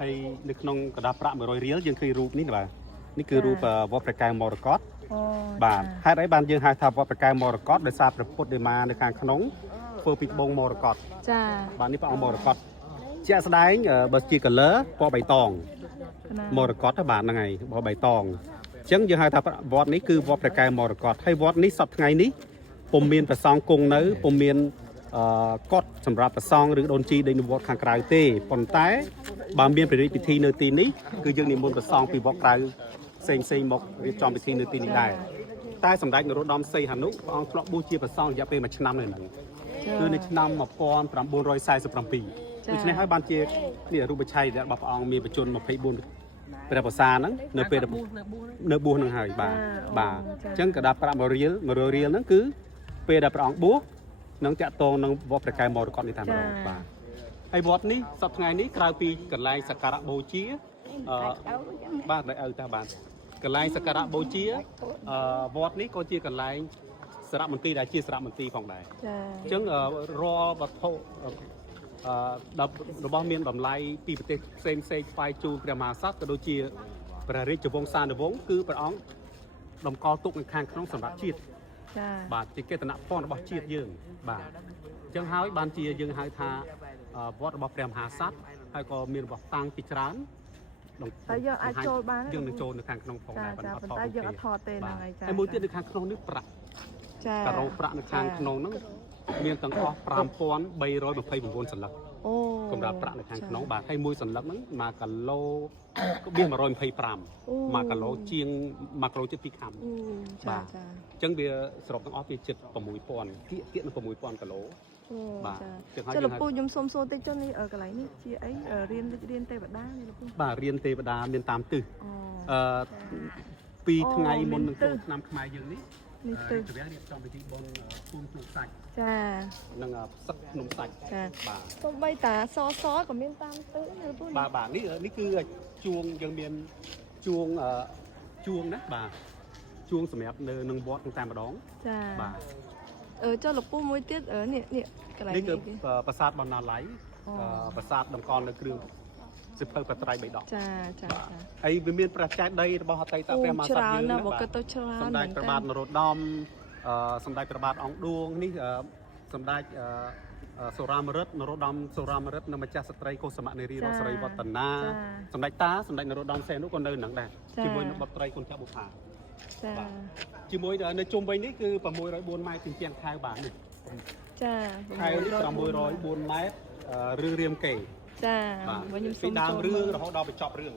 ហើយនៅក្នុងកណ្ដាប់ប្រាក់100រៀលយើងឃើញរូបនេះបាទនេះគឺរូបវត្តព្រះកែវមរកតបាទហេតុអីបានយើងហៅថាវត្តព្រះកែវមរកតដោយសារព្រះពុទ្ធដែលមកនៅខាងក្នុងធ្វើពីត្បូងមរកតចាបាទនេះព្រះអង្គមរកតជាក់ស្ដែងបើជា color ពណ៌បៃតងមរកតបាទហ្នឹងហើយពណ៌បៃតងអញ្ចឹងយើងហៅថាវត្តនេះគឺវត្តព្រះកែវមរកតហើយវត្តនេះសប្តាហ៍ថ្ងៃនេះពុំមានប្រសងគង់នៅពុំមានកត់សម្រាប់ប្រសងឬដូនជីដេញវត្តខាងក្រៅទេប៉ុន្តែបើមានព្រះរាជពិធីនៅទីនេះគឺយើងនិមន្តប្រសងពីវត្តក្រៅផ្សេងមករៀបចំពិធីនៅទីនេះដែរតែសម្ដេចនរោត្តមសីហនុព្រះអង្គធ្លាប់បួសជាប្រសងរយៈពេល1ឆ្នាំនៅហ្នឹងគឺនៅឆ្នាំ1947ដូច្នេះហើយបានជានេះរូបឆាយរបស់ព្រះអង្គមានបច្ចុប្បន្ន24ព្រះប្រសាហ្នឹងនៅពេលនៅបួសហ្នឹងហើយបាទអញ្ចឹងកដាប់ប្រាក់100រៀលហ្នឹងគឺពេលដែលព្រះអង្គបួសនឹងតាក់ទងនឹងវត្តព្រះកែវមរកតនេះតែម្ដងបាទហើយវត្តនេះសប្តាហ៍ថ្ងៃនេះក្រៅពីកន្លែងសក្ការៈបូជាបាទនៅឪតាបាទកន្លែងសក្ការៈបូជាវត្តនេះក៏ជាកន្លែងសារមន្ទីរដែលជាសារមន្ទីរផងដែរអញ្ចឹងរាល់វត្ថុរបស់មានតម្លៃពីប្រទេសផ្សេងថ្វាយជូនព្រះមហាក្សត្រក៏ដូចជាព្រះរាជវង្សានុវង្សគឺព្រះអង្គតម្កល់ទុកនៅខាងក្នុងសម្រាប់ជាតិបាទជាកេតនភ័ណ្ឌរបស់ជាតិយើងបាទអញ្ចឹងហើយបានជាយើងហៅថាវត្តរបស់ព្រះមហាក្សត្រហើយក៏មានរបស់តាំងពីច្រើនតែយើងអាចចូលបានយើងនឹងចូលនៅខាងក្នុងផងដែរប៉ុន្តែយើងអត់ថតទេហ្នឹងហើយហើយមួយទៀតនៅខាងក្នុងនេះប្រាក់ការ៉ូប្រាក់នៅខាងក្នុងហ្នឹងមានទាំងអស់5329សន្លឹកកម្រាប់ប្រាក់នៅខាងក្នុងបាទហើយមួយសន្លឹកហ្នឹង1គីឡូក៏មាន125 1គីឡូជាង1គីឡូជិត2ខាំបាទអញ្ចឹងវាសរុបទាំងអស់វាជិត6000ទៀកនឹង6000គីឡូបាទចុះលោកពូខ្ញុំសុំសួរតិចចុះនេះកន្លែងនេះជាអីរៀនទេវតានេះលោកពូបាទរៀនទេវតាមានតាមទិស2ថ្ងៃមុននឹងចូលឆ្នាំខ្មែរយើងនេះទៅវារៀបចំពិធីបុណ្យពូនភ្នំសាច់ចានឹងផ្សឹកភ្នំសាច់បាទសូម្បីតាសក៏មានតាមទិសលោកពូបាទនេះគឺជួងយើងមានជួងណាបាទជួងសម្រាប់នៅនឹងវត្តតែម្ដងចាបាទចុះលោកពូមួយទៀតនេះកន្លែងនេះគឺប្រាសាទបណ្ណាល័យប្រាសាទតម្កល់នៅគ្រឿងសិភៅបត្រៃបៃដកចាហើយវាមានព្រះចេតិយរបស់អតីតព្រះមហាក្សត្រយើងណាបាទគាត់ទៅច្រើនសម្ដេចព្រះបាទនរោត្តមសម្ដេចព្រះបាទអង្គឌួងនេះសម្ដេចសូរាមរិទ្ធនរោត្តមសូរាមរិទ្ធនិងម្ចាស់ស្ត្រីកុសមនារីរស់សេរីវឌ្ឍនាសម្ដេចតាសម្ដេចនរោត្តមសីហនុក៏នៅនឹងដែរជាមួយនឹងបុត្រីគុណចាស់បុប្ផាចាជាមួយនៅជុំវិញនេះគឺ604ម៉ែត្រជញ្ជាំងខែវបាទនេះចាខែវនេះ604ម៉ែត្ររឿងរាមកេរ្តិ៍ចាខ្ញុំពីដើមរឿងរហូតដល់បញ្ចប់រឿង